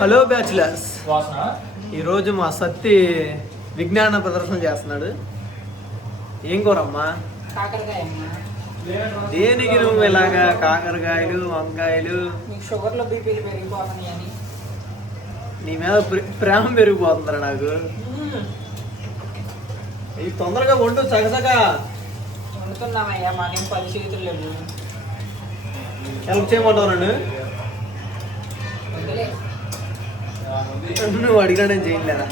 Hello bachelors, ఈరోజు మా సత్తి విజ్ఞాన ప్రదర్శన చేస్తున్నాడు. ఏం కూరమ్మా? దేనికి నువ్వు ఇలాగా కాకరకాయలు వంకాయలు? షుగర్లో బీపీలు పెరిగిపోతున్నాయని నీ మీద ప్రేమ పెరిగిపోతుందిరా నాకు. ఇది తొందరగా వండు, చకచక వండుతున్నామయ్యా. మాకేం 10 చేతులు లేవు. హెల్ప్ చేయమంటావు నన్ను? నువ్వు అడిగినా నేను చేయలేరా?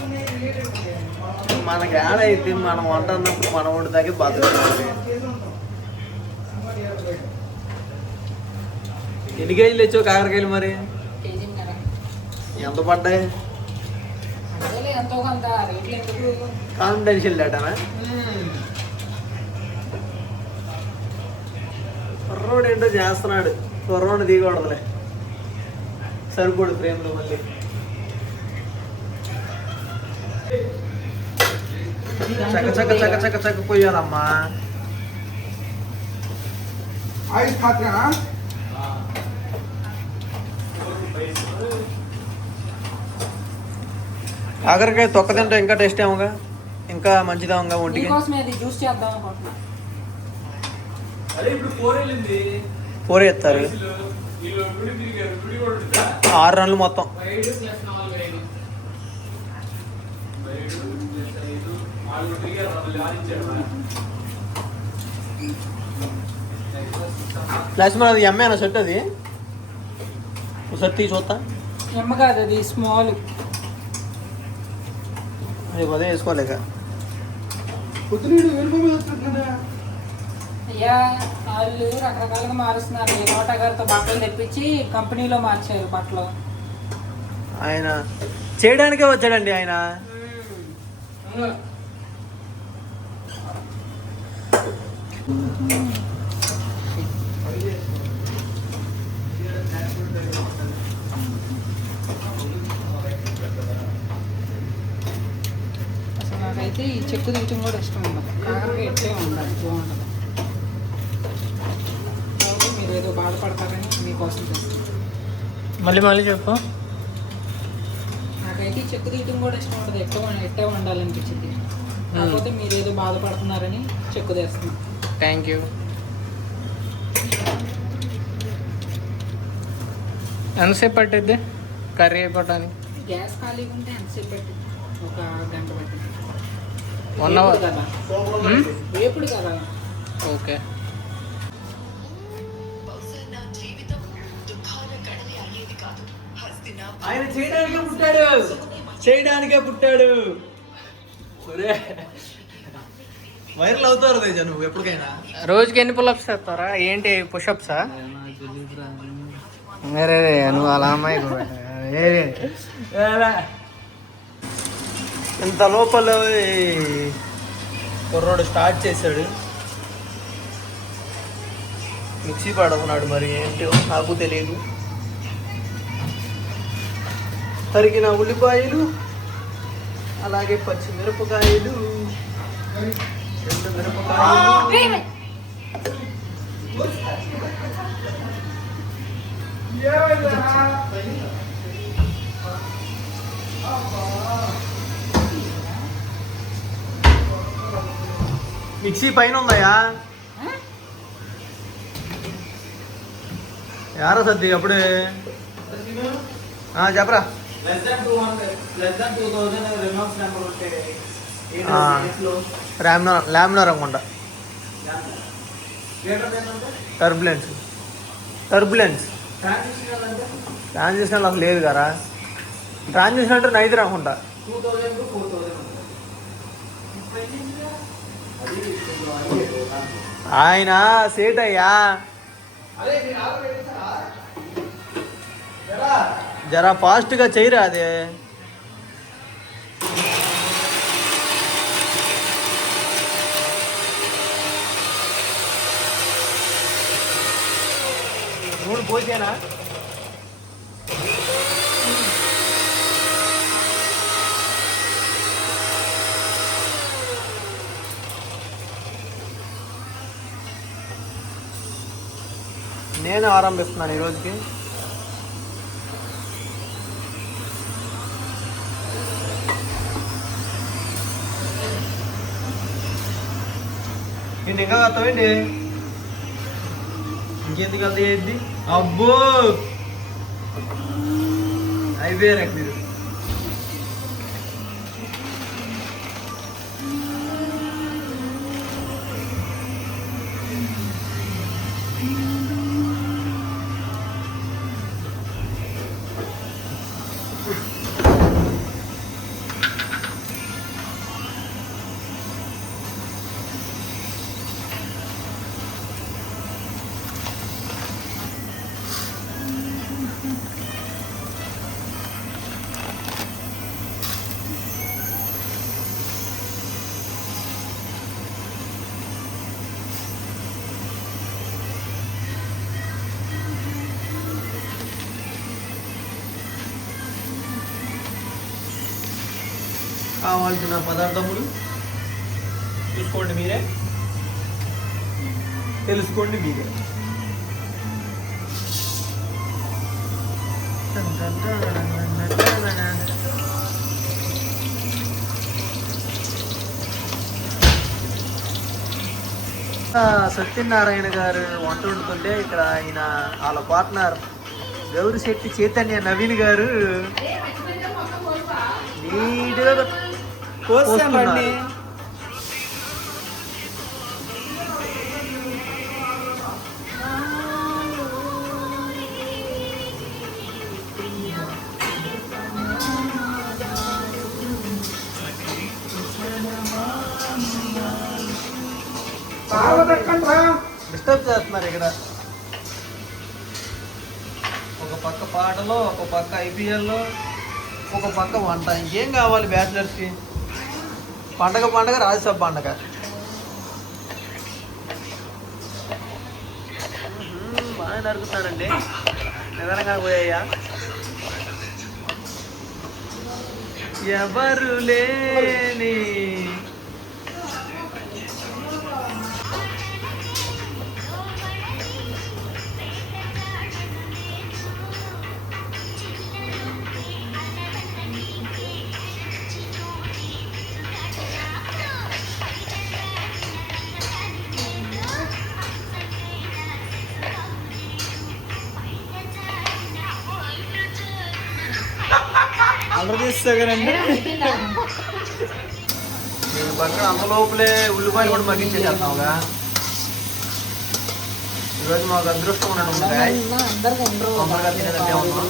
మనకి ఏడైతే మనం వంట అన్నప్పుడు మనం వండుతాకే బతకాలి. ఎన్ని కేజీలు తెచ్చావు కాకరకాయలు? మరి ఎంత పడ్డాయి? కాన్ఫిడెన్షియల్ డేటానా? కుర్రోడు ఏంటో చేస్తున్నాడు. కుర్రోడు దిగకూడదులే, సరిపోడు ప్రేమలో. మళ్ళీ చక్క చక్క చక్క చక్క చక్క పోయాలమ్మా. కాకరకాయ తొక్క తింటే ఇంకా టేస్ట్ ఏమోగా, ఇంకా మంచిదేమోగా ఒంటికి. ఫోర్ ఎత్తారు 6 రన్లు మొత్తం. లక్ష్మణ్ అది ఎమ్మేనా సెట్? అది ఒకసారి చూస్తా. ఎమ్మ కాదు, అది స్మాల్. అది అదే వేసుకోలేక అయ్యా, వాళ్ళు రకరకాలుగా మారుస్తున్నారు. నోటా గారితో బట్టలు తెప్పించి కంపెనీలో మార్చారు బట్టలు. ఆయన చేయడానికే వచ్చాడండి ఆయన. అసలు నాకైతే ఈ చెక్కు తీయటం కూడా ఇష్టం ఉండదు. కాకరకాయ ఎట్లే ఉండాలి, బాగుంటుంది. కాబట్టి మీరు ఏదో బాధపడతారని మీకోసం చేస్తాను. మళ్ళీ చెప్పు. నాకైతే ఈ చెక్కు తీయటం కూడా ఇష్టం ఉండదు. ఎట్టే ఉండాలనిపించింది. కాకపోతే మీరు ఏదో బాధపడుతున్నారని చెక్కు తీస్తున్నాను. Thank you. ఎంతసేపు పట్టిద్ది కర్రీ అయిపోవటానికి? గ్యాస్ ఖాళీగా ఉంటే ఎంతసేపు పట్టింది? 1 గంట పట్టింది. 1 అవర్ కదా, వేపుడు కదా. ఓకే. ఆయన చేయడానికే పుట్టాడు. వైరల్ అవుతారు తేజ నువ్వు ఎప్పటికైనా. రోజుకి ఎన్ని పుల్అప్స్ చేస్తారా? ఏంటి పుషప్సా? వేరే నువ్వు అలా అమ్మాయి ఇంత లోపల కుర్రోడు స్టార్ట్ చేశాడు. మిక్సీ పడుతున్నాడు. మరి ఏంటో నాకు తెలియదు. తరిగిన ఉల్లిపాయలు, అలాగే పచ్చిమిరపకాయలు, 2 మిరపకాయలు, మిక్సీ పైన ఉందయా? యారా సద్ది అప్పుడే చెప్పరా. ల్యామినార్ అనుకుంటా. టర్బులెన్స్ ట్రాన్సిషన్ అసలు లేదు కదా. ట్రాన్సిషన్ అంటే నైదర్ అనుకుంటా. ఆయన సేట్ అయ్యా. జరా ఫాస్ట్గా చేయరా. అదే నూనె పోసేనా? నేను ఆరంభిస్తున్నాను ఈరోజుకి. ఏంటి ఇంకా వస్తావేంటి? ఇంకెందుకు వెళ్తా ఏంటి? అబ్బో అయిపోయారు మీరు. కావాల్సిన పదార్థములు చూసుకోండి మీరే, తెలుసుకోండి మీరే. సత్యనారాయణ గారు వంట వండుతుంటే ఇక్కడ ఆయన వాళ్ళ పార్ట్నర్ గౌరిశెట్టి చైతన్య నవీన్ గారు నీట్గా పోస్తున్నారు. డిస్టర్బ్ చేస్తున్నారు ఇక్కడ. ఒక పక్క పాటలు, ఒక పక్క ఐపీఎల్, ఒక పక్క వంట. ఇంకేం కావాలి బ్యాచిలర్స్కి? పండగ పండగ రాజ్యసభ పండగ. బాగా నరుకుతానండి, నిదానంగా పోయాయ్యా. ఎవరు లేని తీస్తానండి. నేను పక్కన అంత లోపలే ఉల్లిపాయలు కూడా మగ్గించేసేస్తున్నావుగా. ఈరోజు మాకు అదృష్టం ఉన్నట్టు తొందరగా తినేదంటే ఉన్నాం.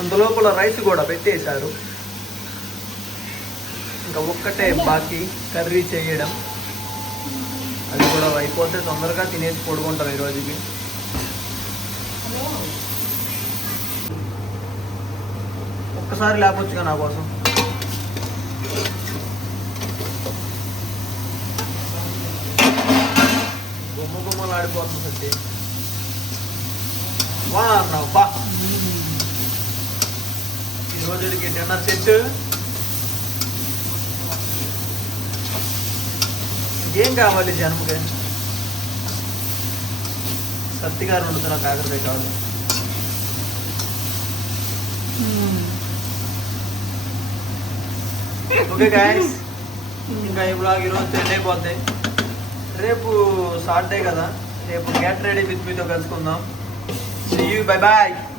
అందులోపల రైస్ కూడా పెట్టేశారు. ఇంకా ఒక్కటే బాకీ కర్రీ చేయడం. అది కూడా అయిపోతే తొందరగా తినేసి పడుకుంటాం ఈ రోజుకి. ఒక్కసారి లేపొచ్చుగా నా కోసం. గుమ్మ గుమ్మలు ఆడిపోతుంది సత్తి. వా అన్నావు బా. ఈ రోజుకి డిన్నర్ సెట్. ఏం కావాలి జన్మకి? సత్తి గారు వండుతున్న కాకరకాయ కావాలి. ఓకే గాయస్, ఇంకా ఈ బ్లాగ్ ఈరోజు ఎండ్ అయిపోద్ది. రేపు సాటర్డే కదా, రేపు గెట్ రెడీ విత్ మీతో కలుసుకుందాం. See you, bye bye.